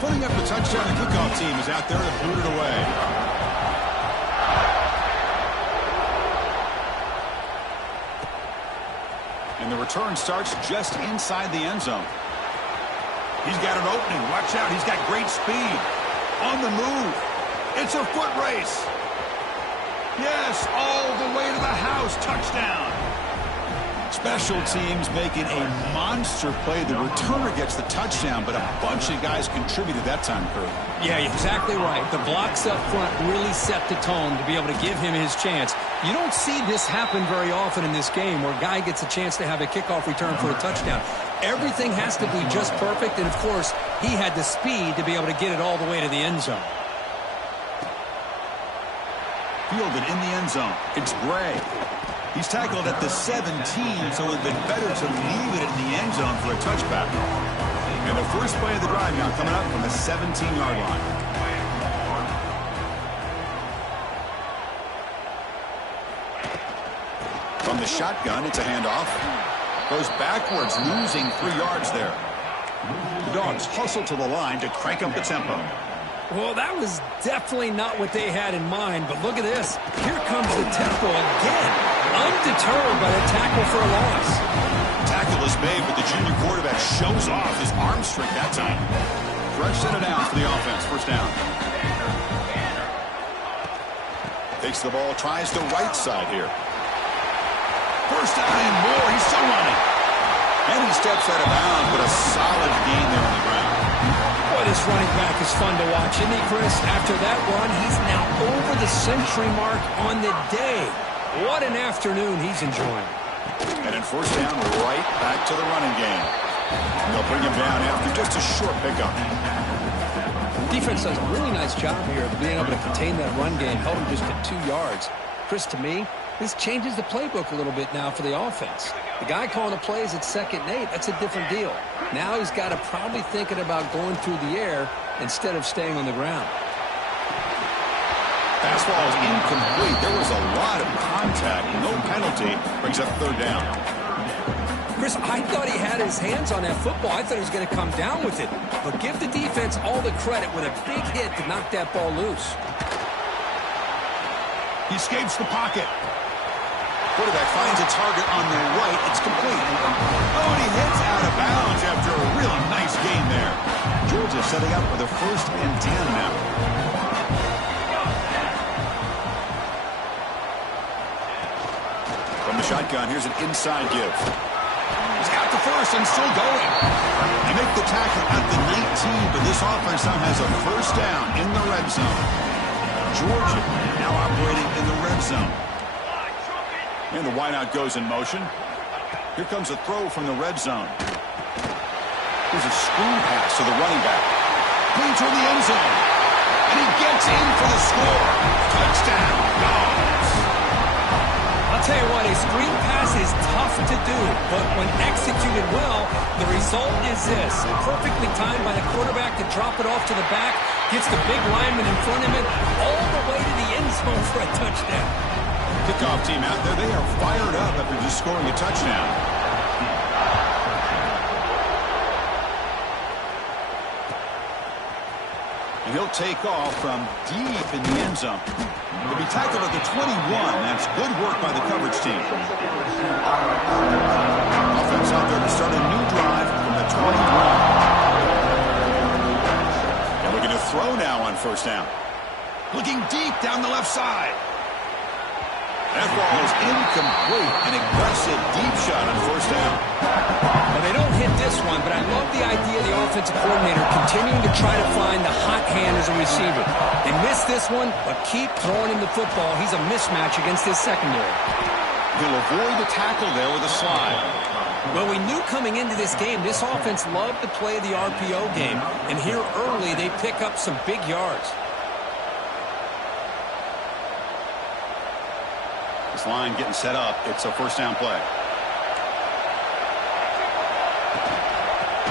Putting up the touchdown, the kickoff team is out there to boot it away. And the return starts just inside the end zone. He's got an opening. Watch out. He's got great speed. On the move. It's a foot race. Yes, all the way to the house. Touchdown. Special teams making a monster play. The returner gets the touchdown, but a bunch of guys contributed that time, Kurt. Yeah, exactly right. The blocks up front really set the tone to be able to give him his chance. You don't see this happen very often in this game where a guy gets a chance to have a kickoff return for a touchdown. Everything has to be just perfect, and of course, he had the speed to be able to get it all the way to the end zone. Fielded in the end zone. It's Gray. He's tackled at the 17, so it would have been better to leave it in the end zone for a touchback. And the first play of the drive now coming up from the 17-yard line. From the shotgun, it's a handoff. Goes backwards, losing 3 yards there. The Dogs hustle to the line to crank up the tempo. Well, that was definitely not what they had in mind, but look at this. Here comes the tempo again. Undeterred by the tackle for a loss. Tackle is made, but the junior quarterback shows off his arm strength that time. Fresh set of downs for the offense. First down. Takes the ball, tries the right side here. First down and more. He's still running. And he steps out of bounds, but a solid gain there on the ground. Boy, this running back is fun to watch, isn't he, Chris? After that run, he's now over the century mark on the day. What an afternoon he's enjoying. And in first down, right back to the running game. They'll bring him down after just a short pickup. Defense does a really nice job here of being able to contain that run game, held him just at 2 yards. Chris, to me, this changes the playbook a little bit now for the offense. The guy calling the plays at 2nd and 8, that's a different deal. Now he's got to probably thinking about going through the air instead of staying on the ground. Fastball is incomplete. There was a lot of contact. No penalty. Brings up 3rd down. Chris, I thought he had his hands on that football. I thought he was going to come down with it. But give the defense all the credit with a big hit to knock that ball loose. He escapes the pocket. Quarterback finds a target on the right. It's complete. Oh, and he hits out of bounds after a really nice gain there. Georgia setting up with a 1st and 10 now. From the shotgun, here's an inside give. He's got the first and still going. They make the tackle at the 19, but this offense now has a 1st down in the red zone. Georgia now operating in the red zone. And the wideout goes in motion. Here comes a throw from the red zone. Here's a screen pass to the running back. Clean toward the end zone. And he gets in for the score. Touchdown, Dogs. I'll tell you what, a screen pass is tough to do, but when executed well, the result is this. Perfectly timed by the quarterback to drop it off to the back, gets the big lineman in front of him, all the way to the end zone for a touchdown. Kickoff team out there, they are fired up after just scoring a touchdown. And he'll take off from deep in the end zone. He'll be tackled at the 21. That's good work by the coverage team. Offense out there to start a new drive from the 21. And looking to throw now on 1st down. Looking deep down the left side. That ball is incomplete. An aggressive deep shot on 1st down. Well, they don't hit this one, but I love the idea of the offensive coordinator continuing to try to find the hot hand as a receiver. They missed this one, but keep throwing him the football. He's a mismatch against his secondary. He'll avoid the tackle there with a slide. Well, we knew coming into this game, this offense loved to play the RPO game, and here early they pick up some big yards. This line getting set up. It's a 1st down play.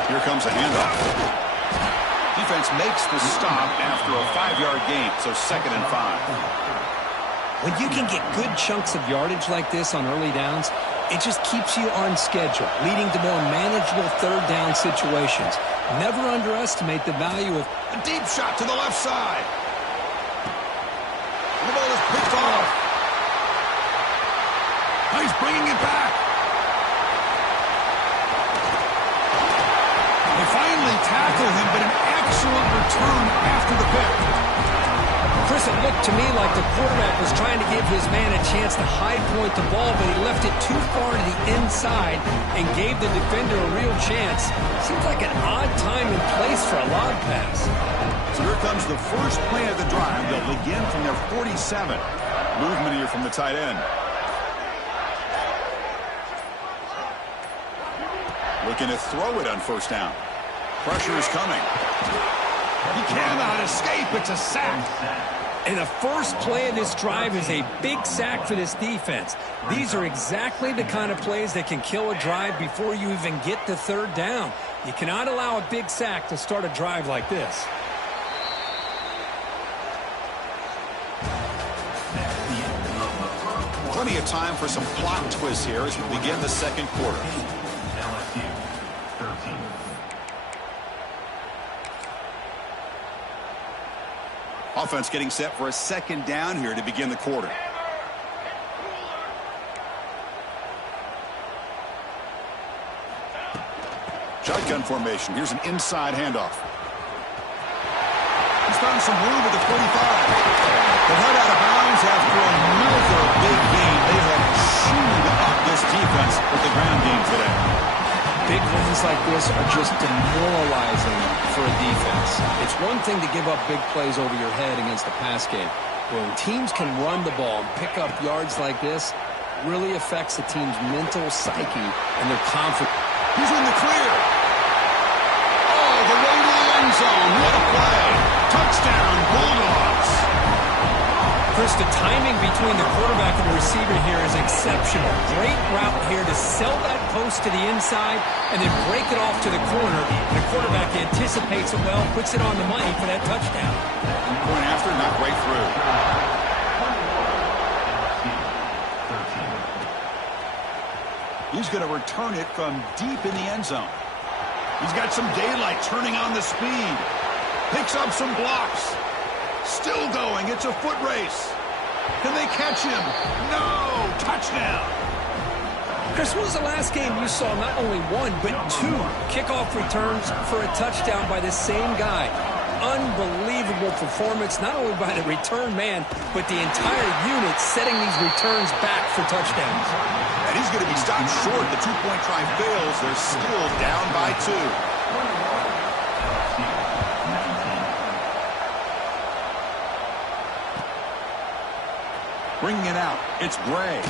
Here comes a handoff. Defense makes the stop after a 5-yard gain, so 2nd and 5. When you can get good chunks of yardage like this on early downs, It just keeps you on schedule, leading to more manageable third down situations. Never underestimate the value of a deep shot to the left side. The ball is picked off. He's bringing it back. They finally tackle him, but an excellent return after the pick. Chris, it looked to me like the quarterback was trying to give his man a chance to high point the ball, but he left it too far to the inside and gave the defender a real chance. Seems like an odd time and place for a lob pass. So here comes the first play of the drive. They'll begin from their 47. Movement here from the tight end. Looking to throw it on first down. Pressure is coming. He cannot escape. It's a sack. And the first play of this drive is a big sack for this defense. These are exactly the kind of plays that can kill a drive before you even get to third down. You cannot allow a big sack to start a drive like this. Plenty of time for some plot twists here as we begin the second quarter. Offense getting set for a second down here to begin the quarter. Shotgun formation. Here's an inside handoff. He's found some room at the 45. They're head out of bounds after another big gain. They have chewed up this defense with the ground game today. Big runs like this are just demoralizing for a defense. It's one thing to give up big plays over your head against a pass game. But when teams can run the ball and pick up yards like this, it really affects the team's mental psyche and their confidence. He's in the clear. Oh, the way to the end zone. What a play. Touchdown, Bulldogs. Chris, the timing between the quarterback and the receiver here is exceptional. Great route here to sell that post to the inside and then break it off to the corner. The quarterback anticipates it well, puts it on the money for that touchdown. Going after, not right through. He's going to return it from deep in the end zone. He's got some daylight turning on the speed. Picks up some blocks. Still going. It's a foot race. Can they catch him? No! Touchdown! Chris, when was the last game you saw not only one, but two kickoff returns for a touchdown by the same guy? Unbelievable performance, not only by the return man, but the entire unit setting these returns back for touchdowns. And he's going to be stopped short. The two-point try fails. They're still down by 2. Bringing it out, it's Bray.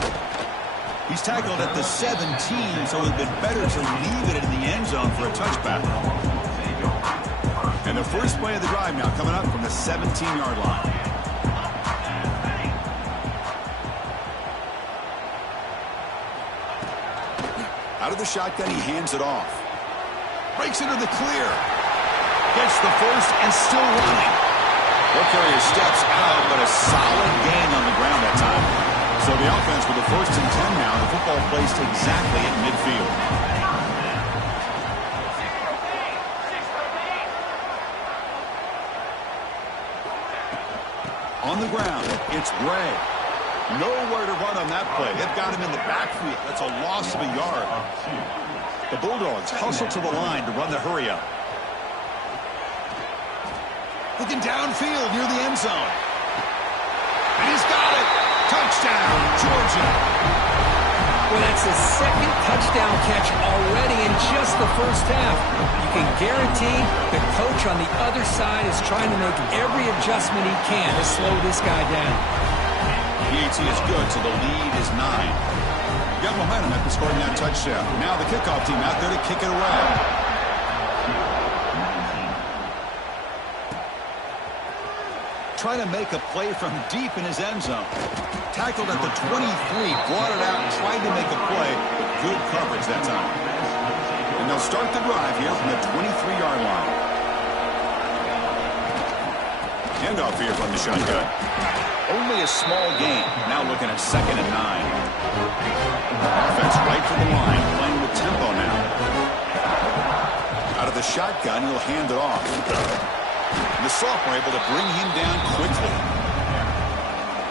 He's tackled at the 17, so it would have been better to leave it in the end zone for a touchback. And the first play of the drive now coming up from the 17-yard line. Out of the shotgun, he hands it off. Breaks into the clear. Gets the first and still running. Ball carrier steps out, but a solid gain on the ground that time. So the offense with the 1st and 10 now. The football placed exactly at midfield. On the ground, it's Bray. Nowhere to run on that play. They've got him in the backfield. That's a loss of a yard. The Bulldogs hustle to the line to run the hurry up. Looking downfield near the end zone. And he's got it. Touchdown, Georgia. Well, that's his second touchdown catch already in just the first half. You can guarantee the coach on the other side is trying to make every adjustment he can to slow this guy down. PAT is good, so the lead is 9. You got momentum after scoring that touchdown. Now the kickoff team out there to kick it away. Trying to make a play from deep in his end zone. Tackled at the 23, brought it out, tried to make a play, but good coverage that time. And they'll start the drive here from the 23-yard line. Handoff here from the shotgun. Only a small gain. Now looking at 2nd and 9. Offense right to the line, playing with tempo now. Out of the shotgun, he'll hand it off. And the sophomore able to bring him down quickly.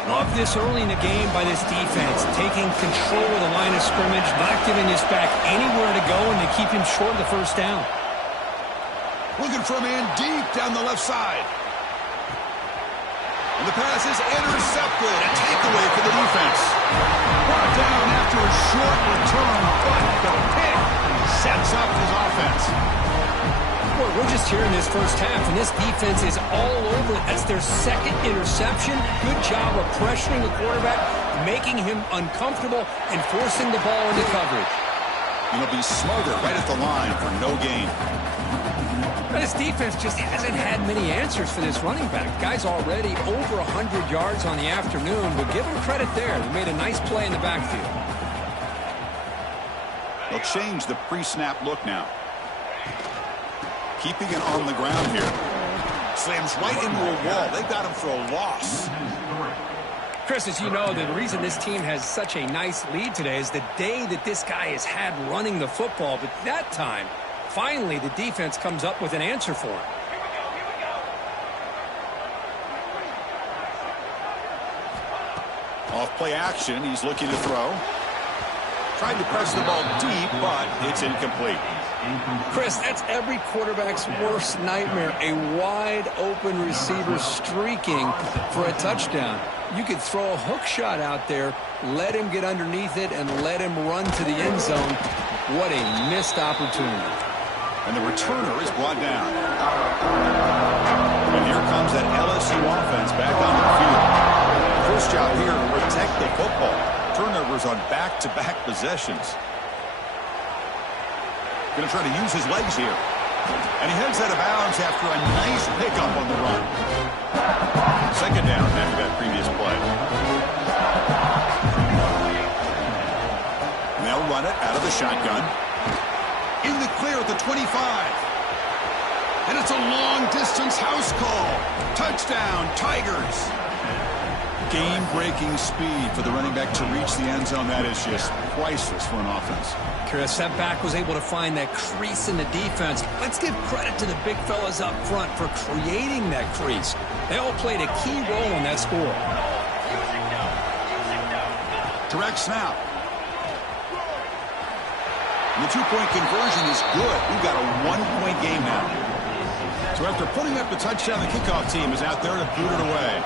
Love this early in the game by this defense, taking control of the line of scrimmage, not giving this back anywhere to go, and to keep him short of the first down. Looking for a man deep down the left side. And the pass is intercepted. A takeaway for the defense. Brought down after a short return, but the pick sets up his offense. Boy, we're just here in this first half, and this defense is all over it. That's their 2nd interception. Good job of pressuring the quarterback, making him uncomfortable, and forcing the ball into coverage. And he'll be smothered right at the line for no gain. This defense just hasn't had many answers for this running back. Guy's already over 100 yards on the afternoon, but give him credit there. They made a nice play in the backfield. They'll change the pre-snap look now. Keeping it on the ground here. Slams right into a wall. They got him for a loss. Chris, as you know, the reason this team has such a nice lead today is the day that this guy has had running the football. But that time, finally, the defense comes up with an answer for him. Off play action, he's looking to throw. Tried to press the ball deep, but it's incomplete. Chris, that's every quarterback's worst nightmare, a wide-open receiver streaking for a touchdown. You could throw a hook shot out there, let him get underneath it, and let him run to the end zone. What a missed opportunity. And the returner is brought down. And here comes that LSU offense back on the field. First job here, protect the football. Turnovers on back-to-back possessions. Going to try to use his legs here. And he heads out of bounds after a nice pickup on the run. 2nd down after that previous play. And they'll run it out of the shotgun. In the clear at the 25. And it's a long-distance house call. Touchdown, Tigers. Game-breaking speed for the running back to reach the end zone. That is just priceless for an offense. Chris, that back was able to find that crease in the defense. Let's give credit to the big fellas up front for creating that crease. They all played a key role in that score. Direct snap. And the 2-point conversion is good. We've got a 1-point game now. So after putting up the touchdown, the kickoff team is out there to boot it away.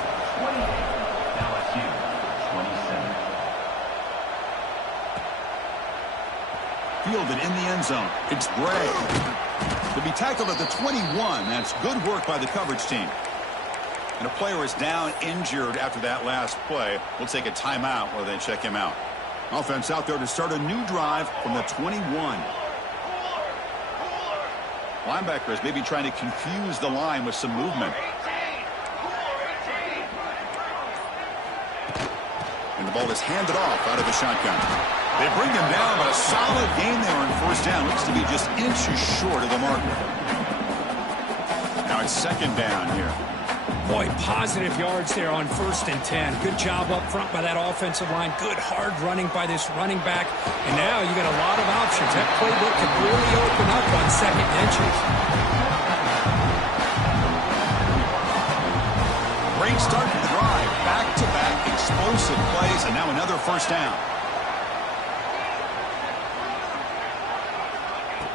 Fielded in the end zone. It's Bray. To be tackled at the 21. That's good work by the coverage team. And a player is down injured after that last play. We'll take a timeout while they check him out. Offense out there to start a new drive from the 21. Linebackers maybe trying to confuse the line with some movement. And the ball is handed off out of the shotgun. They bring him down, but a solid gain there on 1st down. Looks to be just inches short of the marker. Now it's 2nd down here. Boy, positive yards there on 1st and 10. Good job up front by that offensive line. Good hard running by this running back. And now you got a lot of options. That playbook can really open up on 2nd inches. Great start to the drive. Back-to-back explosive plays, and now another 1st down.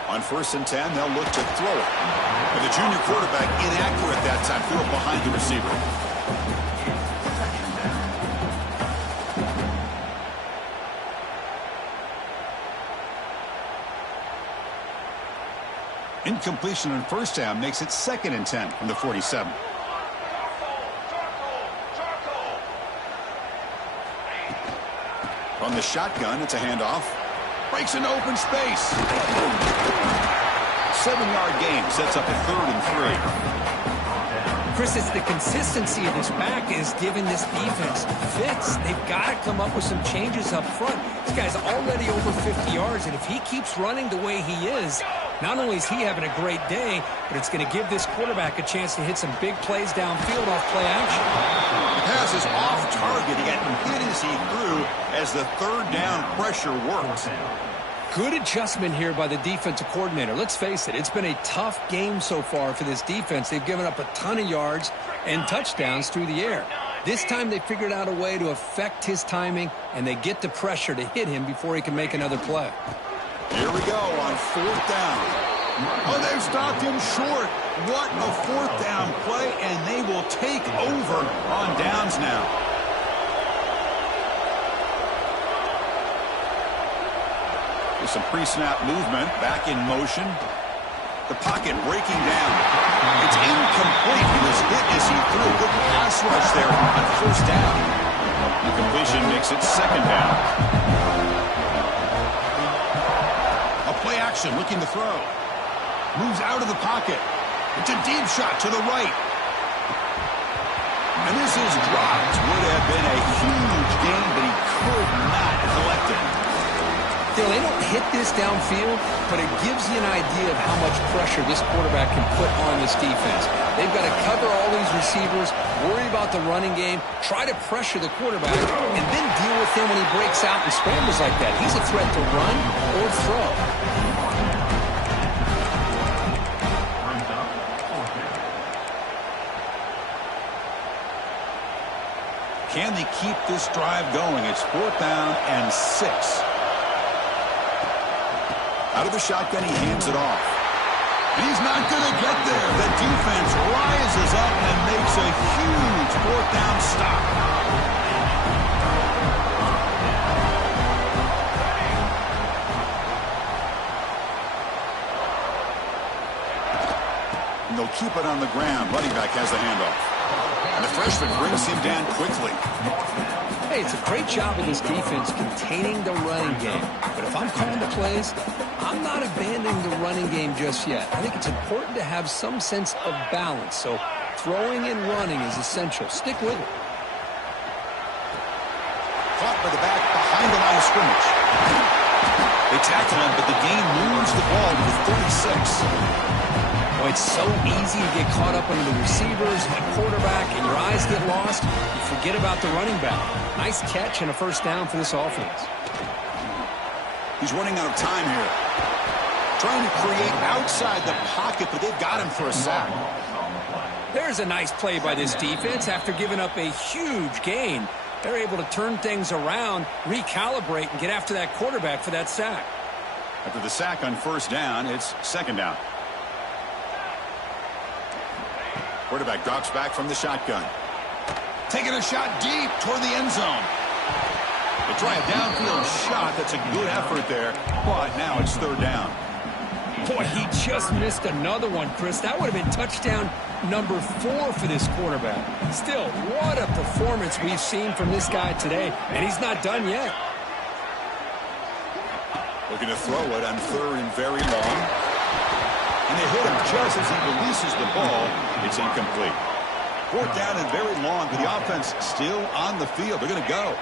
On 1st and 10, they'll look to throw it. And the junior quarterback inaccurate that time. Threw it behind the receiver. Incompletion on 1st down makes it 2nd and 10 from the 47. From the shotgun, it's a handoff. Breaks into open space. 7-yard gain sets up a 3rd and 3. Chris, it's the consistency of this back is giving this defense fits. They've got to come up with some changes up front. This guy's already over 50 yards, and if he keeps running the way he is, Not only is he having a great day, but it's going to give this quarterback a chance to hit some big plays downfield off play action. The pass is off target. He got hit as he threw as the third down pressure works. Good adjustment here by the defensive coordinator. Let's face it, it's been a tough game so far for this defense. They've given up a ton of yards and touchdowns through the air. This time they figured out a way to affect his timing, and they get the pressure to hit him before he can make another play. Here we go on fourth down. Oh, they've stopped him short. What a fourth down play, and they will take over on downs now. With some pre-snap movement, back in motion. The pocket breaking down. It's incomplete. He was hit as he threw. Good pass rush there on first down. The completion makes it second down. A play action looking to throw. Moves out of the pocket. It's a deep shot to the right. And this is dropped. Would have been a huge gain, but he could not collect it. They don't hit this downfield, but it gives you an idea of how much pressure this quarterback can put on this defense. They've got to cover all these receivers, worry about the running game, try to pressure the quarterback, and then deal with him when he breaks out and scrambles like that. He's a threat to run or throw. Can they keep this drive going? It's fourth down and 6. Out of the shotgun, he hands it off. He's not going to get there. The defense rises up and makes a huge fourth down stop. And they'll keep it on the ground. Running back has the handoff. And the freshman brings him down quickly. Hey, it's a great job of this defense containing the running game. But if I'm calling the plays, I'm not abandoning the running game just yet. I think it's important to have some sense of balance. So throwing and running is essential. Stick with it. Caught by the back behind the line of scrimmage. They tackle him, but the game moves the ball to the 36. Oh, it's so easy to get caught up under the receivers and the quarterback, and your eyes get lost. You forget about the running back. Nice catch and a first down for this offense. He's running out of time here. Trying to create outside the pocket, but they've got him for a sack. There's a nice play by this defense. After giving up a huge gain, they're able to turn things around, recalibrate, and get after that quarterback for that sack. After the sack on first down, it's second down. Quarterback drops back from the shotgun. Taking a shot deep toward the end zone. They try a downfield shot. That's a good effort there, but now it's third down. Boy, he just missed another one, Chris. That would have been touchdown number 4 for this quarterback. Still, what a performance we've seen from this guy today, and he's not done yet. Looking to throw it on third and very long. And they hit him just as he releases the ball. It's incomplete. Fourth down and very long, but the offense still on the field. They're going to go.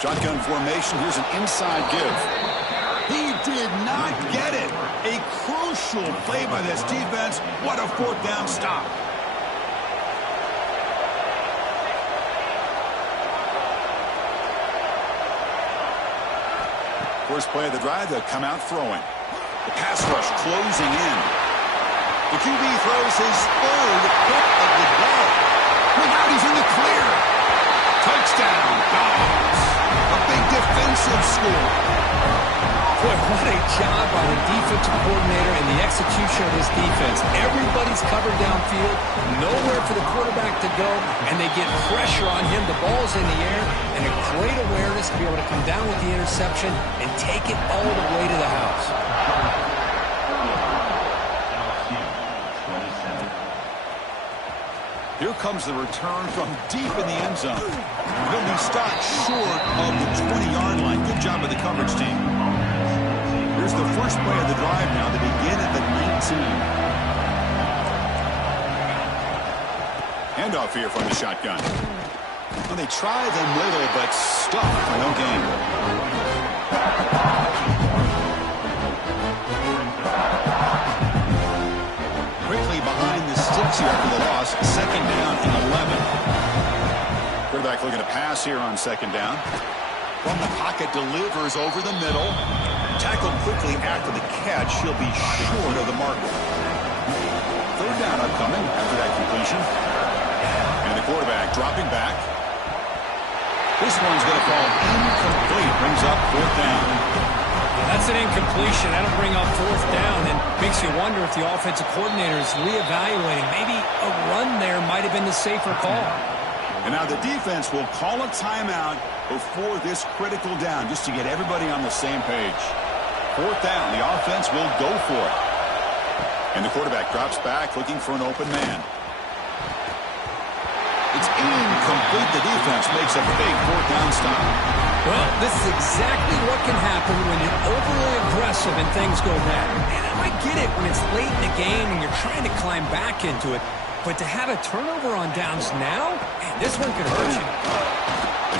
Shotgun formation. Here's an inside give. He did not get it. A crucial play by this defense. What a fourth down stop. First play of the drive, they'll come out throwing. The pass rush closing in. The QB throws his third hit of the day. Look out, he's in the clear. Touchdown, Dogs. A big defensive score. Boy, what a job by the defensive coordinator and the execution of this defense. Everybody's covered downfield, nowhere for the quarterback to go, and they get pressure on him. The ball's in the air, and a great awareness to be able to come down with the interception and take it all the way to the house. Here comes the return from deep in the end zone. He'll be stopped short of the 20-yard line. Good job by the coverage team. Here's the first play of the drive now. They begin at the 19. Handoff here from the shotgun. Well, they try the middle, but stuck for no gain. quickly behind the sticks here after the loss. Second down and 11. Quarterback looking to pass here on second down. From the pocket, delivers over the middle. Tackled quickly after the catch. He'll be short of the marker. Third down upcoming after that completion. And the quarterback dropping back. This one's going to fall incomplete. Brings up fourth down. That's an incompletion. That'll bring up fourth down and makes you wonder if the offensive coordinator is reevaluating. Maybe a run there might have been the safer call. And now the defense will call a timeout before this critical down just to get everybody on the same page. Fourth down. The offense will go for it. And the quarterback drops back looking for an open man. It's incomplete. The defense makes a big fourth down stop. Well, this is exactly what can happen when you're overly aggressive and things go bad. And I get it when it's late in the game and you're trying to climb back into it. But to have a turnover on downs now, man, this one could hurt you.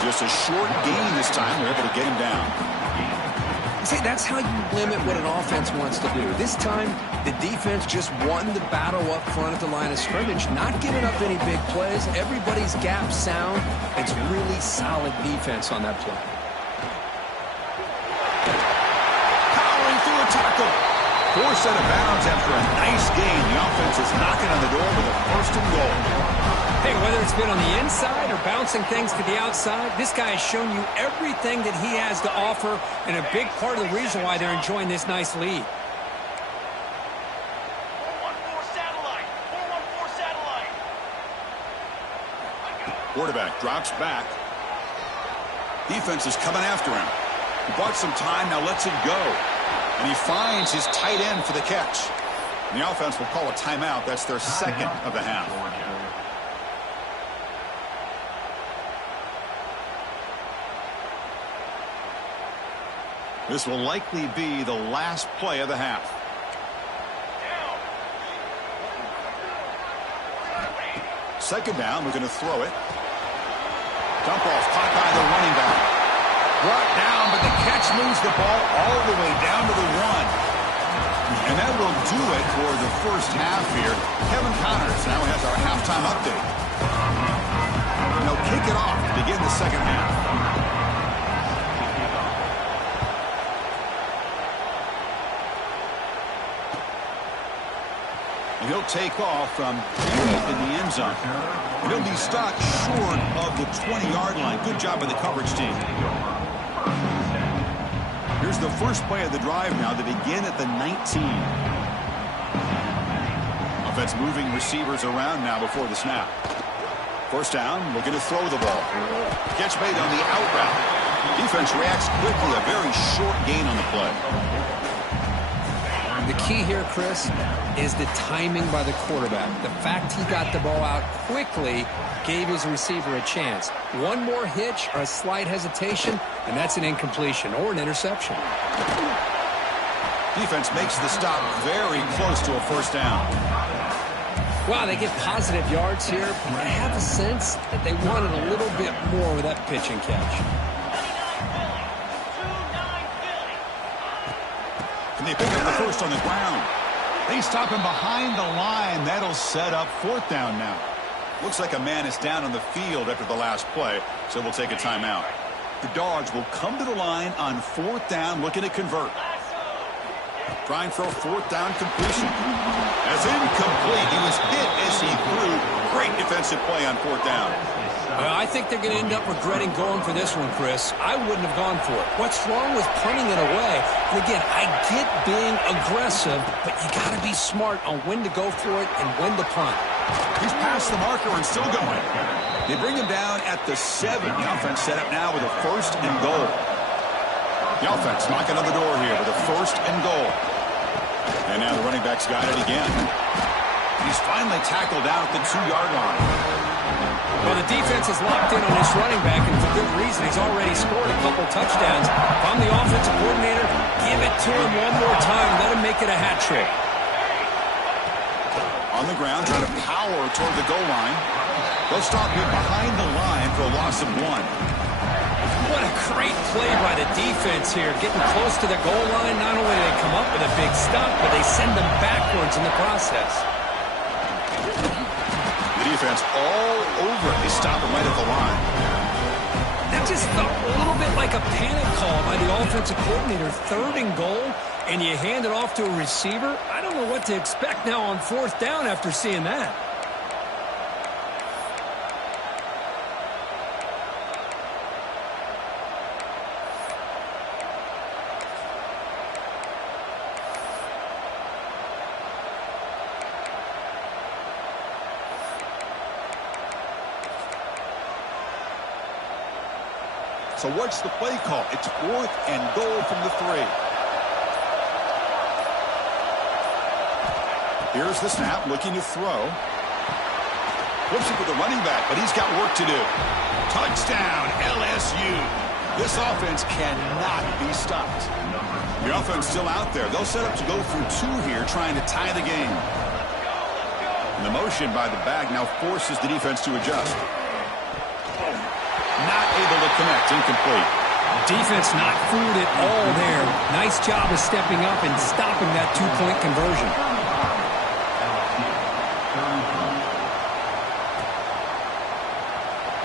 Just a short gain this time. They're able to get him down. See, that's how you limit what an offense wants to do. This time, the defense just won the battle up front at the line of scrimmage, not giving up any big plays. Everybody's gap sound. It's really solid defense on that play. Powering through a tackle. Forced out of bounds after a nice gain. The offense is knocking on the door with a first and goal. Hey, whether it's been on the inside or bouncing things to the outside, this guy has shown you everything that he has to offer, and a big part of the reason why they're enjoying this nice lead. 414 satellite. 414 satellite. Quarterback drops back. Defense is coming after him. He bought some time, now lets it go. And he finds his tight end for the catch. And the offense will call a timeout. That's their second of the half. This will likely be the last play of the half. Second down, we're going to throw it. Dump off, caught by the running back. Brought down, but the catch moves the ball all the way down to the 1. And that will do it for the first half here. Kevin Connors now has our halftime update. And they'll kick it off to begin the second half. And he'll take off from deep in the end zone. And he'll be stopped short of the 20-yard line. Good job by the coverage team. Here's the first play of the drive now to begin at the 19. Offense moving receivers around now before the snap. First down, looking to throw the ball. Catch made on the out route. Defense reacts quickly, a very short gain on the play. The key here, Chris, is the timing by the quarterback. The fact he got the ball out quickly gave his receiver a chance. One more hitch or a slight hesitation, and that's an incompletion or an interception. Defense makes the stop very close to a first down. Wow, they get positive yards here. I have a sense that they wanted a little bit more with that pitch and catch. And they pick up the first on the ground. They stop him behind the line. That'll set up fourth down now. Looks like a man is down on the field after the last play, so we'll take a timeout. The Dogs will come to the line on fourth down, looking to convert. Trying for a fourth down completion. As incomplete. He was hit as he threw. Great defensive play on fourth down. Well, I think they're going to end up regretting going for this one, Chris. I wouldn't have gone for it. What's wrong with punting it away? And again, I get being aggressive, but you got to be smart on when to go for it and when to punt. He's past the marker and still going. They bring him down at the 7. The offense set up now with a first and goal. The offense knocking on the door here with a first and goal. And now the running back's got it again. He's finally tackled down at the 2-yard line. Well, the defense is locked in on this running back, and for good reason. He's already scored a couple touchdowns. If I'm the offensive coordinator, give it to him one more time. Let him make it a hat trick. On the ground, trying to power toward the goal line. They'll stop him behind the line for a loss of 1. What a great play by the defense here. Getting close to the goal line, not only do they come up with a big stop, but they send them backwards in the process. defense all over. They stop him right at the line. That just felt a little bit like a panic call by the offensive coordinator. 3rd and goal, and you hand it off to a receiver. I don't know what to expect now on 4th down after seeing that. So what's the play call? It's 4th and goal from the 3. Here's the snap, looking to throw. Flips it to the running back, but he's got work to do. Touchdown, LSU. This offense cannot be stopped. The offense still out there. They'll set up to go for 2 here, trying to tie the game. And the motion by the back now forces the defense to adjust. Not able to connect, incomplete. Defense not fooled at all there. Nice job of stepping up and stopping that 2-point conversion.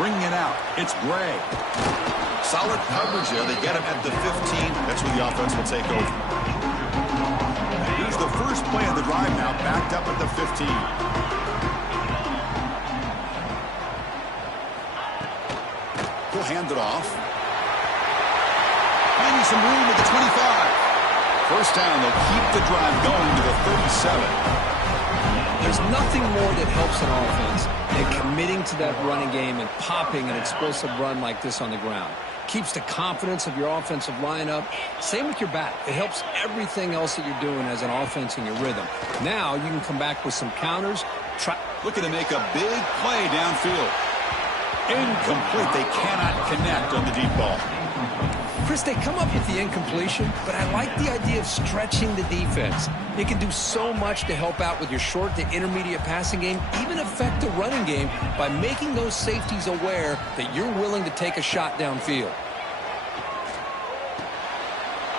Bringing it out, it's Gray. Solid coverage there. They get him at the 15. That's where the offense will take over. Here's the first play of the drive now, backed up at the 15. He'll hand it off. Finding some room at the 25. First down, they'll keep the drive going to the 37. There's nothing more that helps an offense than committing to that running game and popping an explosive run like this on the ground. Keeps the confidence of your offensive lineup. Same with your back. It helps everything else that you're doing as an offense in your rhythm. Now you can come back with some counters. Looking to make a big play downfield. Incomplete. They cannot connect on the deep ball. Chris, they come up with the incompletion, but I like the idea of stretching the defense. It can do so much to help out with your short to intermediate passing game, even affect the running game by making those safeties aware that you're willing to take a shot downfield.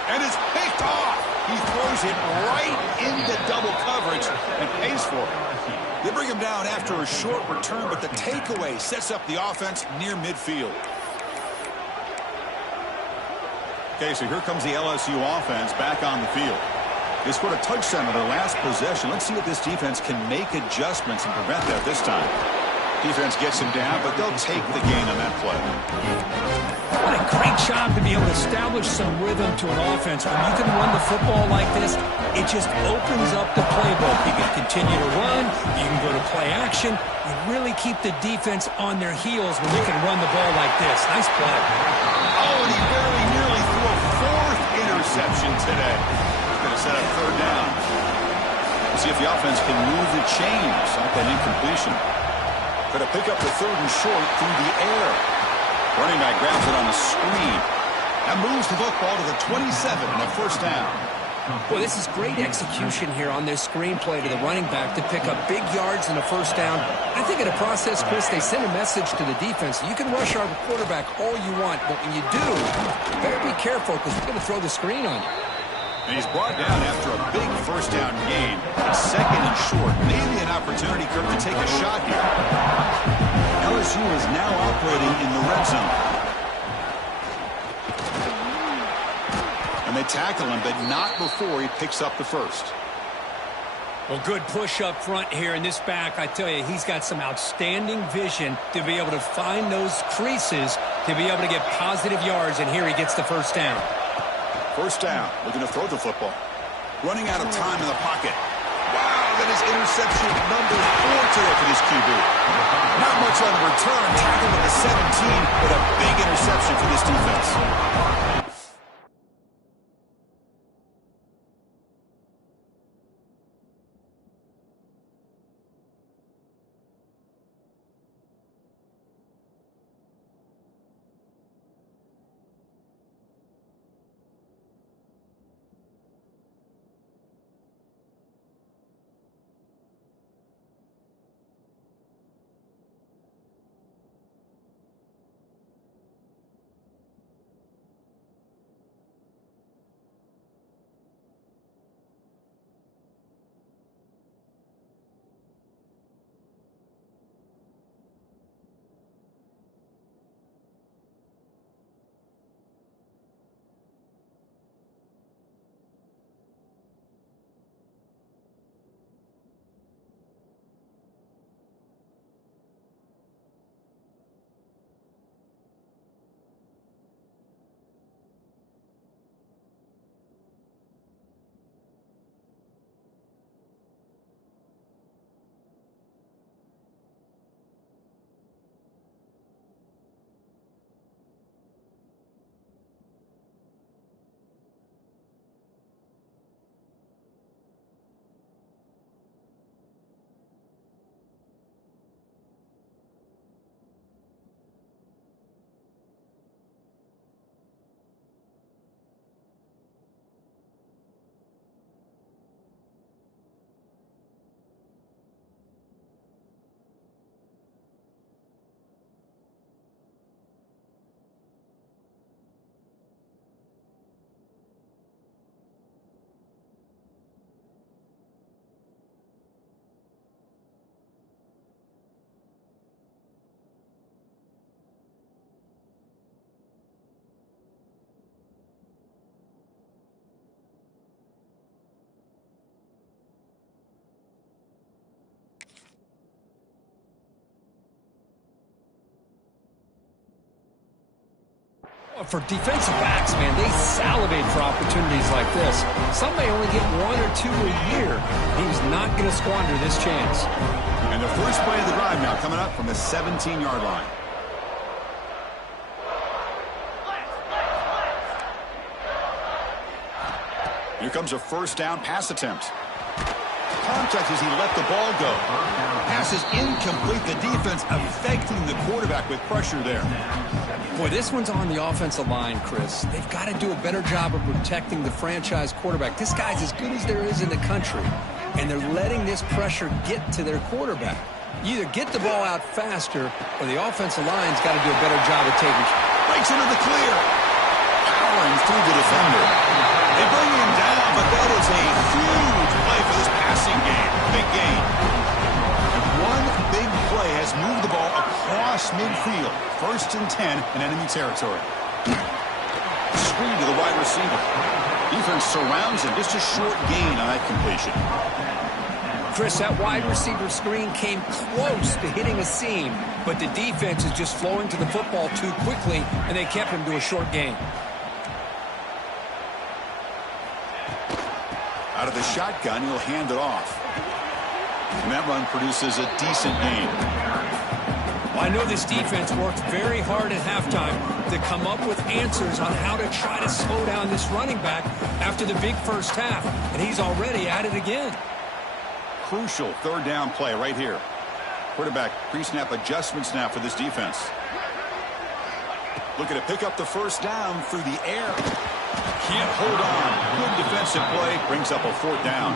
And it's picked off. He throws it right into double coverage and pays for it. They bring him down after a short return, but the takeaway sets up the offense near midfield. Okay, so here comes the LSU offense back on the field. They scored a touchdown on their last possession. Let's see if this defense can make adjustments and prevent that this time. Defense gets him down, but they'll take the gain on that play. What a great job to be able to establish some rhythm to an offense. When you can run the football like this, it just opens up the playbook. You can continue to run. You can go to play action. You really keep the defense on their heels when you can run the ball like this. Nice play. Oh, and he very nearly threw a 4th interception today. He's going to set up 3rd down. We'll see if the offense can move the chains off that incompletion. Going to pick up the 3rd and short through the air. Running back grabs it on a screen. That moves the football to the 27 and a 1st down. Well, this is great execution here on this screenplay to the running back to pick up big yards and a 1st down. I think in a process, Chris, they send a message to the defense. You can rush our quarterback all you want, but when you do, you better be careful because we're going to throw the screen on you. And he's brought down after a big 1st down gain. 2nd and short. Maybe an opportunity, Kirk, to take a shot here. LSU is now operating in the red zone. And they tackle him, but not before he picks up the 1st. Well, good push up front here in this back. I tell you, he's got some outstanding vision to be able to find those creases, to be able to get positive yards, and here he gets the 1st down. 1st down, looking to throw the football. Running out of time in the pocket. Wow, that is interception number 4 today for this QB. Not much on the return, tackled at the 17, but a big interception for this defense. For defensive backs, man, they salivate for opportunities like this. Some may only get 1 or 2 a year. He's not going to squander this chance. And the first play of the drive now coming up from the 17-yard line. Here comes a first down pass attempt. Contact as he let the ball go. Pass is incomplete. The defense affecting the quarterback with pressure there. Boy, this one's on the offensive line, Chris. They've got to do a better job of protecting the franchise quarterback. This guy's as good as there is in the country, and they're letting this pressure get to their quarterback. You either get the ball out faster, or the offensive line's got to do a better job of taking it. Breaks into the clear. Powering through the defender. They bring him down, but that is a huge play for this passing game. Big gain. And one big play has moved the ball across midfield. 1st and 10 in enemy territory. Screen to the wide receiver. Defense surrounds him. Just a short gain on that completion. Chris, that wide receiver screen came close to hitting a seam, but the defense is just flowing to the football too quickly, and they kept him to a short gain. Out of the shotgun, he'll hand it off. And that run produces a decent gain. Well, I know this defense worked very hard at halftime to come up with answers on how to try to slow down this running back after the big first half, and he's already at it again. Crucial 3rd down play right here. Quarterback pre-snap adjustments now for this defense. Looking to pick up the first down through the air. Can't hold on. Good defensive play. Brings up a 4th down.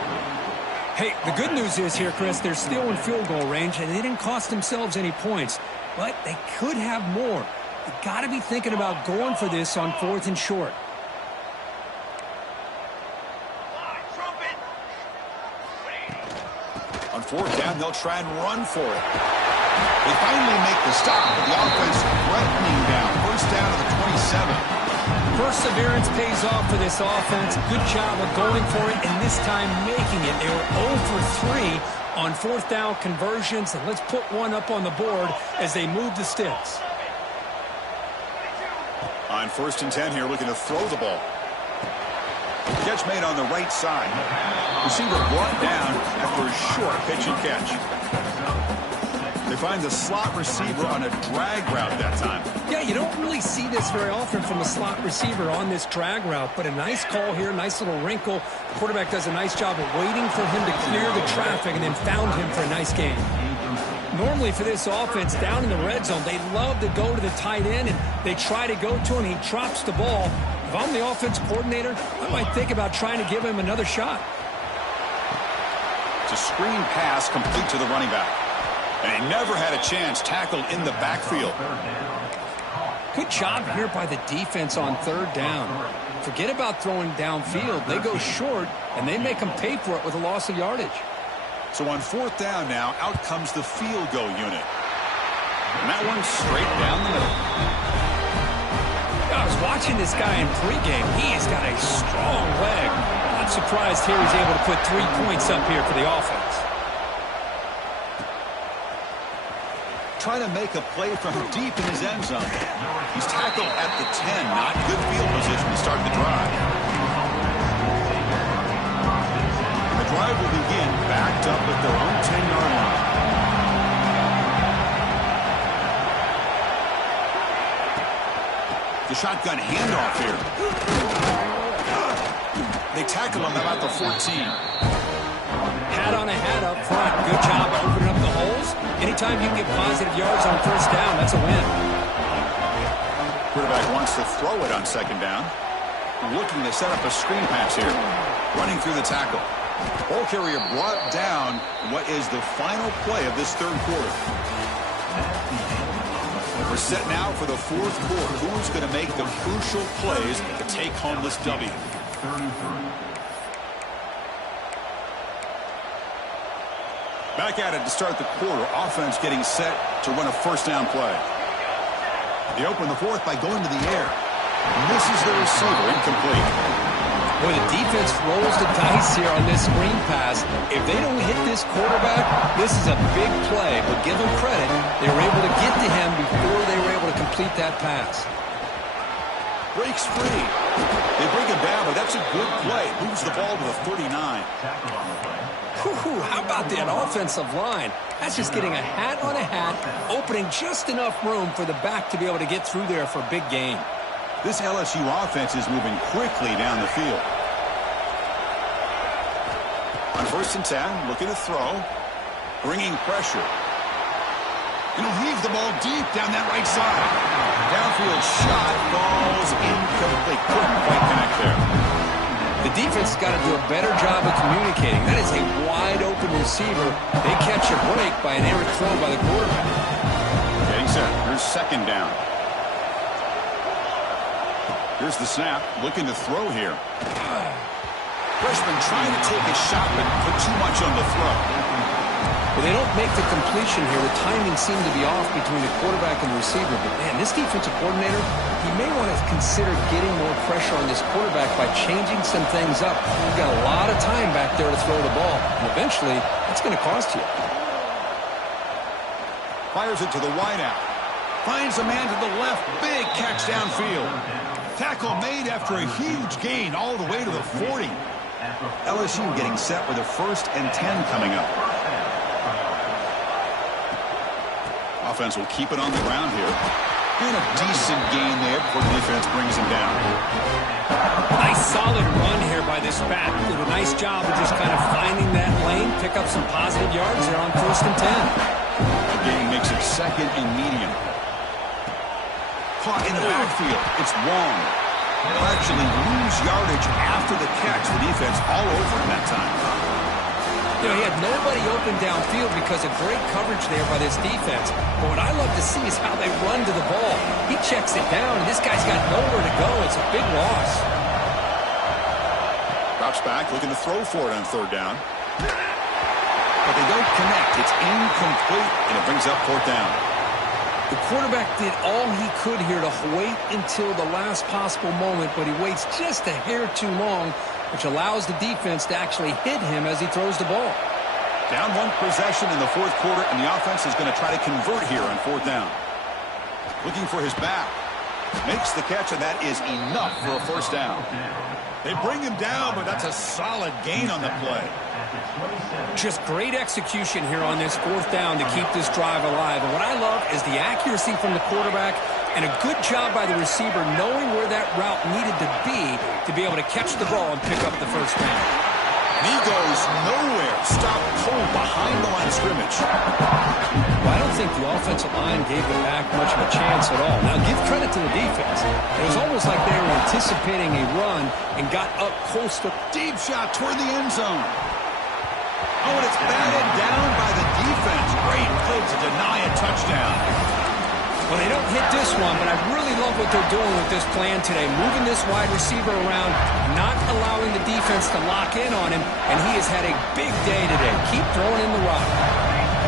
Hey, the good news is here, Chris, they're still in field goal range, and they didn't cost themselves any points, but they could have more. You got to be thinking about going for this on 4th and short. On 4th down, they'll try and run for it. They finally make the stop, but the offense threatening down. 1st down to the 27. Perseverance pays off for this offense. Good job of going for it, and this time making it. They were 0 for 3 on 4th down conversions, and let's put one up on the board as they move the sticks. On 1st and 10 here, looking to throw the ball. Catch made on the right side. Receiver brought down after a short pitch and catch. They find the slot receiver on a drag route that time. Yeah, you don't really see this very often from a slot receiver on this drag route, but a nice call here, nice little wrinkle. The quarterback does a nice job of waiting for him to clear the traffic and then found him for a nice gain. Normally for this offense, down in the red zone, they love to go to the tight end, and they try to go to him, he drops the ball. If I'm the offense coordinator, I might think about trying to give him another shot. It's a screen pass complete to the running back. And he never had a chance, tackled in the backfield. Good job here by the defense on 3rd down. Forget about throwing downfield. They go short, and they make them pay for it with a loss of yardage. So on 4th down now, out comes the field goal unit. And that one's straight down the middle. I was watching this guy in pregame. He has got a strong leg. I'm surprised here he's able to put 3 points up here for the offense. Trying to make a play from deep in his end zone. He's tackled at the 10. Not good field position to start the drive. The drive will begin backed up at their own 10-yard line. The shotgun handoff here. They tackle him about the 14. Hat on a hat up front. Good job opening up the holes. Anytime you can get positive yards on 1st down, that's a win. Quarterback wants to throw it on 2nd down. Looking to set up a screen pass here. Running through the tackle. Ball carrier brought down what is the final play of this 3rd quarter. We're set now for the 4th quarter. Who's going to make the crucial plays to take home this W? Back at it to start the quarter. Offense getting set to run a 1st down play. They open the 4th by going to the air. Misses the receiver, incomplete. Boy, the defense rolls the dice here on this screen pass. If they don't hit this quarterback, this is a big play. But give them credit. They were able to get to him before they were able to complete that pass. breaks free. They bring him down, but that's a good play. Moves the ball to the 39. Whew, how about that offensive line? That's just getting a hat on a hat, opening just enough room for the back to be able to get through there for a big gain. This LSU offense is moving quickly down the field. On 1st and 10, looking to throw. Bringing pressure. And he'll heave the ball deep down that right side. Downfield shot falls incomplete. Couldn't quite connect there. The defense has got to do a better job of communicating. That is a wide-open receiver. They catch a break by an errant throw by the quarterback. Getting set. Here's 2nd down. Here's the snap. Looking to throw here. Freshman trying to take a shot, but put too much on the throw. Well, they don't make the completion here. The timing seemed to be off between the quarterback and the receiver. But, man, this defensive coordinator, he may want to consider getting more pressure on this quarterback by changing some things up. You've got a lot of time back there to throw the ball. And eventually, that's going to cost you. Fires it to the wideout. Finds a man to the left. Big catch downfield. Tackle made after a huge gain all the way to the 40. LSU getting set with a 1st and 10 coming up. Offense will keep it on the ground here. And a decent gain there before the defense brings him down. Nice solid run here by this back. Did a nice job of just kind of finding that lane, pick up some positive yards there on 1st and 10. The gain makes it 2nd and medium. Caught in the backfield. It's Wong. They'll actually lose yardage after the catch. The defense all over him that time. You know, he had nobody open downfield because of great coverage there by this defense. But what I love to see is how they run to the ball. He checks it down, and this guy's got nowhere to go. It's a big loss. Drops back, looking to throw for it on 3rd down. But they don't connect. It's incomplete, and it brings up 4th down. The quarterback did all he could here to wait until the last possible moment, but he waits just a hair too long, which allows the defense to actually hit him as he throws the ball. Down 1 possession in the 4th quarter, and the offense is going to try to convert here on 4th down. Looking for his back. Makes the catch, and that is enough for a 1st down. They bring him down, but that's a solid gain on the play. Just great execution here on this 4th down to keep this drive alive. And what I love is the accuracy from the quarterback and a good job by the receiver knowing where that route needed to be able to catch the ball and pick up the 1st down. And he goes nowhere. Stop cold behind the line of scrimmage. Well, I don't think the offensive line gave the back much of a chance at all. Now, give credit to the defense. It was almost like they were anticipating a run and got up close to... Deep shot toward the end zone. Oh, and it's batted down by the defense. Great play to deny a touchdown. Well, they don't hit this one, but I really love what they're doing with this plan today. Moving this wide receiver around, not allowing the defense to lock in on him, and he has had a big day today. Keep throwing in the rock.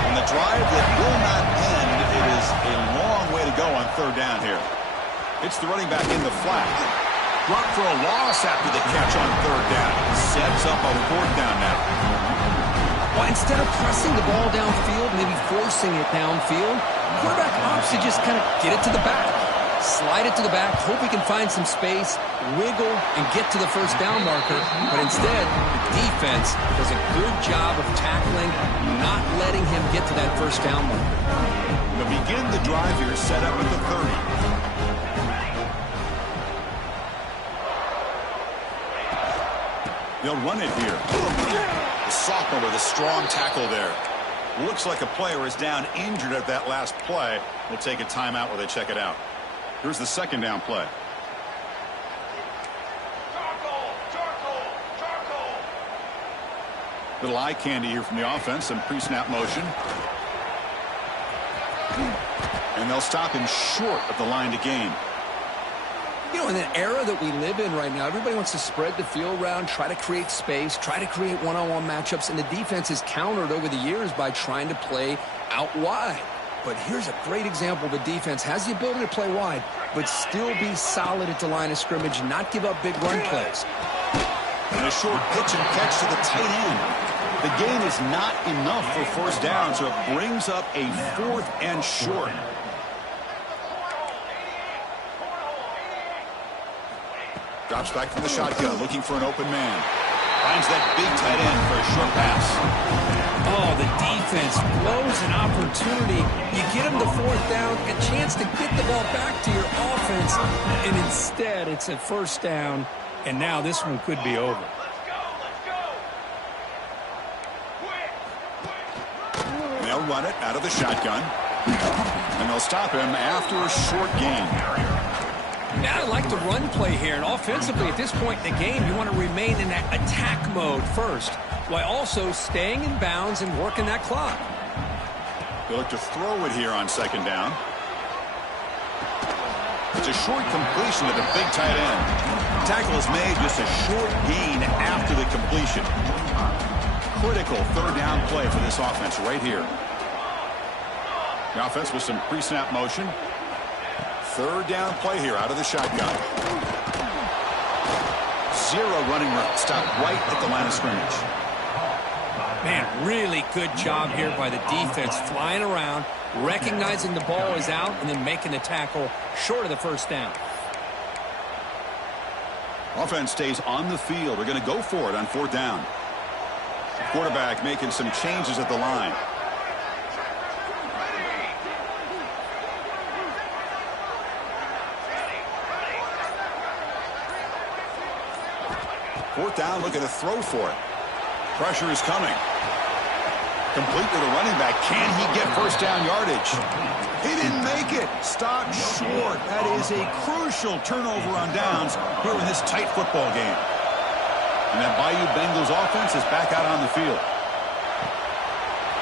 On the drive that will not end, it is a long way to go on 3rd down here. It's the running back in the flat. Dropped for a loss after the catch on 3rd down. Sets up a 4th down now. Well, instead of pressing the ball downfield, maybe forcing it downfield, quarterback opts to just kind of get it to the back. Slide it to the back, hope he can find some space, wiggle, and get to the 1st down marker. But instead, the defense does a good job of tackling, not letting him get to that 1st down marker. We'll begin the drive here, set up at the 30. They'll run it here. The sophomore with a strong tackle there. Looks like a player is down injured at that last play. We'll take a timeout while they check it out. Here's the 2nd down play. Little eye candy here from the offense. Some pre-snap motion. And they'll stop him short of the line to gain. You know, in the era that we live in right now, everybody wants to spread the field around, try to create space, try to create one-on-one matchups, and the defense is countered over the years by trying to play out wide. But here's a great example. The defense has the ability to play wide, but still be solid at the line of scrimmage, not give up big run plays. And a short pitch and catch to the tight end. The gain is not enough for 1st down, so it brings up a 4th and short. Drops back from the shotgun, looking for an open man. Finds that big tight end for a short pass. Oh, the defense blows an opportunity. You get them to fourth down, a chance to get the ball back to your offense, and instead it's a first down, and now this one could be over. They'll run it out of the shotgun, and they'll stop him after a short gain. Now I like the run play here, and offensively at this point in the game, you want to remain in that attack mode first, while also staying in bounds and working that clock. They look to throw it here on second down. It's a short completion to the big tight end. Tackle is made, just a short gain after the completion. Critical third down play for this offense right here. The offense with some pre-snap motion. Third down play here out of the shotgun. Zero running room. Stop right at the line of scrimmage. Man, really good job here by the defense, flying around, recognizing the ball is out, and then making the tackle short of the first down. Offense stays on the field. They're going to go for it on fourth down. Quarterback making some changes at the line. Fourth down, looking to throw for it. Pressure is coming. Complete to the running back. Can he get first down yardage? He didn't make it. Stopped short. That is a crucial turnover on downs here in this tight football game. And that Bayou Bengals offense is back out on the field.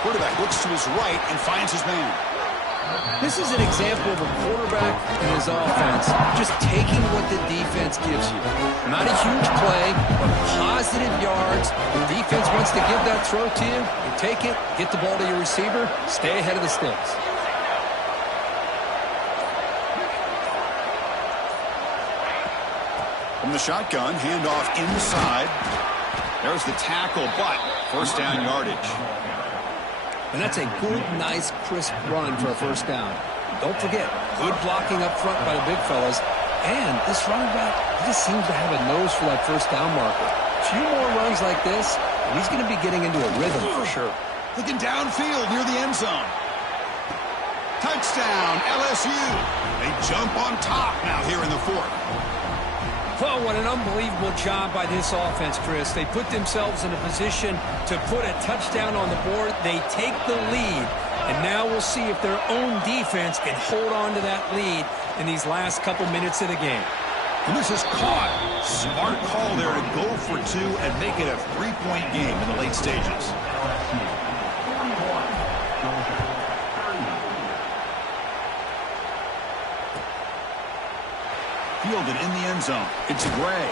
Quarterback looks to his right and finds his man. This is an example of a quarterback and his offense just taking what the defense gives you. Not a huge play, but positive yards. The defense wants to give that throw to you. You take it, get the ball to your receiver, stay ahead of the sticks. From the shotgun, handoff inside. There's the tackle, but first down yardage. And that's a good, nice, crisp run for a first down. Don't forget, good blocking up front by the big fellas. And this running back, he just seems to have a nose for that first down marker. A few more runs like this, and he's going to be getting into a rhythm for sure. Looking downfield near the end zone. Touchdown, LSU. They jump on top now here in the fourth. Well, what an unbelievable job by this offense, Chris. They put themselves in a position to put a touchdown on the board. They take the lead, and now we'll see if their own defense can hold on to that lead in these last couple minutes of the game. And this is caught. Smart call there to go for two and make it a three-point game in the late stages. Fielded in the end zone. It's Gray.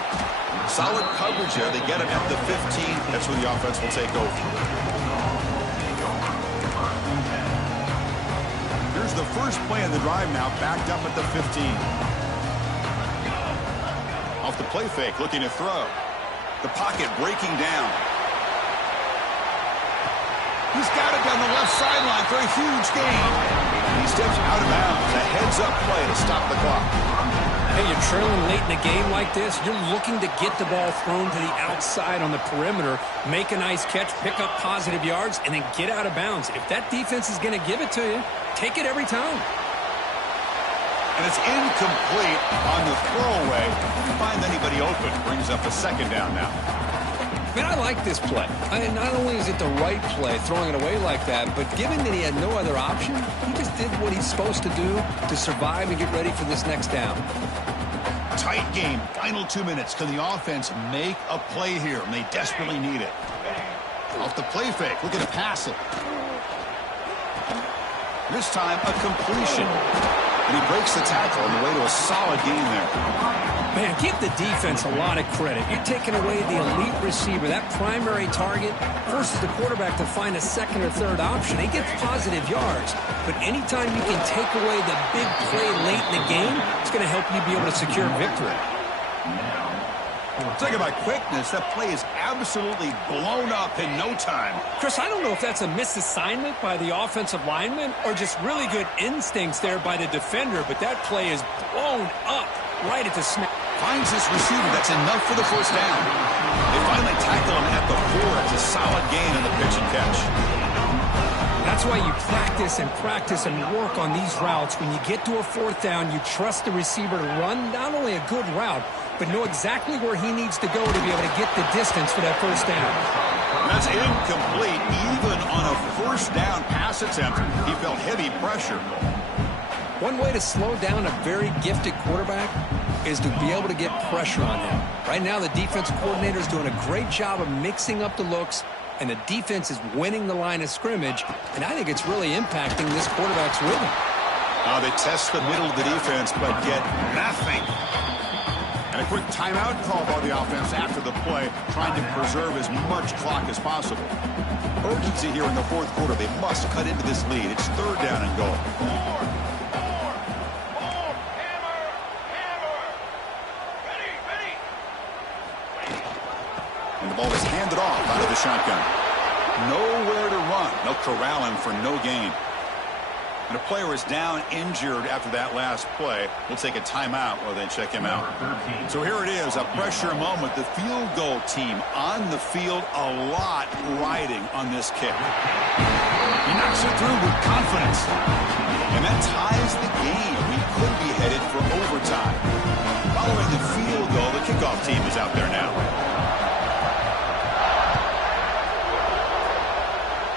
Solid coverage there. They get him at the 15. That's where the offense will take over. Here's the first play of the drive now, backed up at the 15. Off the play fake, looking to throw. The pocket breaking down. He's got it down the left sideline for a huge gain. He steps out of bounds. A heads-up play to stop the clock. Hey, you're trailing late in a game like this, you're looking to get the ball thrown to the outside on the perimeter, make a nice catch, pick up positive yards, and then get out of bounds. If that defense is going to give it to you, take it every time. And it's incomplete on the throwaway. Didn't find anybody open. Brings up a second down now. Man, I like this play. Not only is it the right play, throwing it away like that, but given that he had no other option, he just did what he's supposed to do to survive and get ready for this next down. Tight game. Final 2 minutes. Can the offense make a play here? And they desperately need it. Off the play fake. Looking to pass it. This time, a completion. And he breaks the tackle on the way to a solid gain there. Man, give the defense a lot of credit. You're taking away the elite receiver, that primary target, forces the quarterback to find a second or third option. He gets positive yards. But anytime you can take away the big play late in the game, it's going to help you be able to secure victory. Talking about quickness, that play is absolutely blown up in no time. Chris, I don't know if that's a misassignment by the offensive lineman or just really good instincts there by the defender, but that play is blown up right at the snap. Finds his receiver. That's enough for the first down. They finally tackle him at the 4. That's a solid gain on the pitch and catch. That's why you practice and work on these routes. When you get to a 4th down, you trust the receiver to run not only a good route, but know exactly where he needs to go to be able to get the distance for that first down. That's incomplete. Even on a first down pass attempt, he felt heavy pressure. One way to slow down a very gifted quarterback is to be able to get pressure on him. Right now, the defensive coordinator is doing a great job of mixing up the looks, and the defense is winning the line of scrimmage, and I think it's really impacting this quarterback's rhythm. They test the middle of the defense, but get nothing. And a quick timeout call by the offense after the play, trying to preserve as much clock as possible. Urgency here in the 4th quarter. They must cut into this lead. It's 3rd down and goal. Hammer. Ready. And the ball is handed off out of the shotgun. Nowhere to run. They'll corral him for no gain. And a player is down injured after that last play. We'll take a timeout while they check him out. So here it is, a pressure moment. The field goal team on the field, a lot riding on this kick. He knocks it through with confidence. And that ties the game. We could be headed for overtime. Following the field goal, the kickoff team is out there now.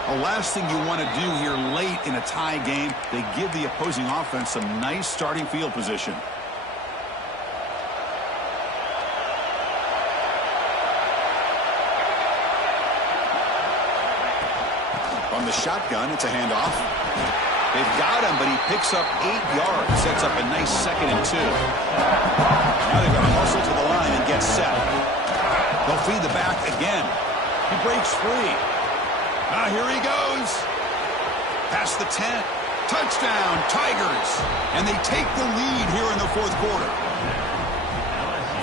The last thing you want to do here late in a tie game, they give the opposing offense some nice starting field position. From the shotgun, it's a handoff. They've got him, but he picks up 8 yards, sets up a nice 2nd and 2. Now they're going to hustle to the line and get set. They'll feed the back again. He breaks free. Here he goes. Past the 10. Touchdown, Tigers. And they take the lead here in the 4th quarter.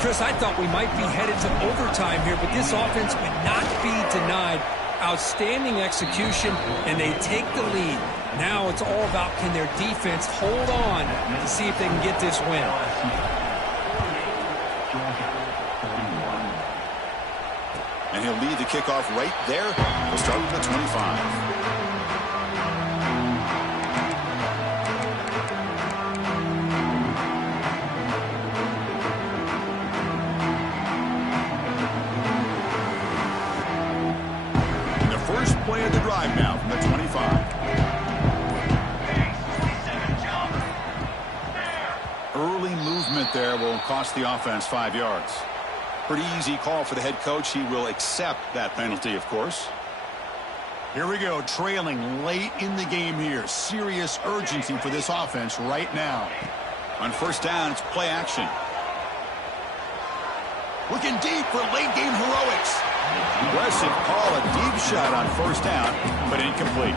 Chris, I thought we might be headed to overtime here, but this offense would not be denied. Outstanding execution, and they take the lead. Now it's all about, can their defense hold on to see if they can get this win. And he'll lead the kickoff right there. We'll start with the 25. Play of the drive now from the 25. Early movement there will cost the offense 5 yards. Pretty easy call for the head coach. He will accept that penalty, of course. Here we go, trailing late in the game here. Serious urgency for this offense right now. On first down, it's play action. Looking deep for late game heroics. Aggressive call, a deep shot on first down, but incomplete.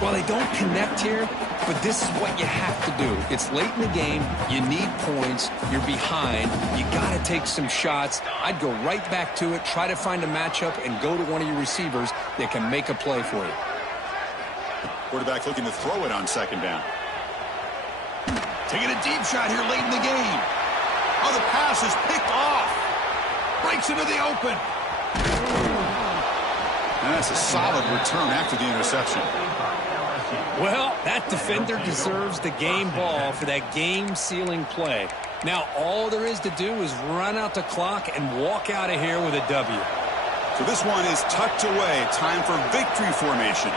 Well, they don't connect here, but this is what you have to do. It's late in the game. You need points. You're behind. You got to take some shots. I'd go right back to it, try to find a matchup, and go to one of your receivers that can make a play for you. Quarterback looking to throw it on second down. Taking a deep shot here late in the game. Oh, the pass is picked off. Breaks into the open. And that's a solid return after the interception. Well, that defender deserves the game ball for that game-sealing play. Now, all there is to do is run out the clock and walk out of here with a W. So this one is tucked away. Time for victory formation.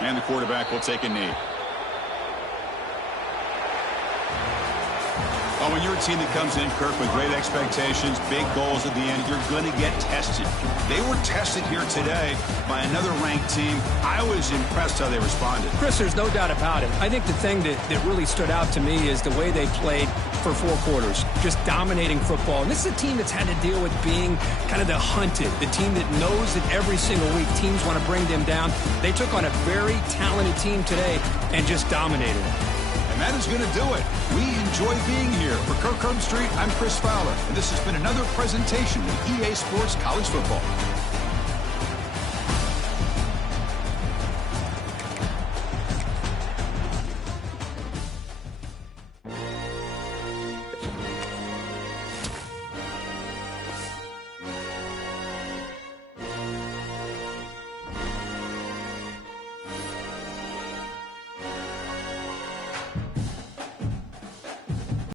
And the quarterback will take a knee. Oh, when you're a team that comes in, Kirk, with great expectations, big goals at the end, you're going to get tested. They were tested here today by another ranked team. I was impressed how they responded. Chris, there's no doubt about it. I think the thing that really stood out to me is the way they played for 4 quarters, just dominating football. And this is a team that's had to deal with being kind of the hunted, the team that knows that every single week teams want to bring them down. They took on a very talented team today and just dominated it. And that is going to do it. We enjoy being here. For Kirk Herbstreit, I'm Chris Fowler, and this has been another presentation of EA Sports College Football.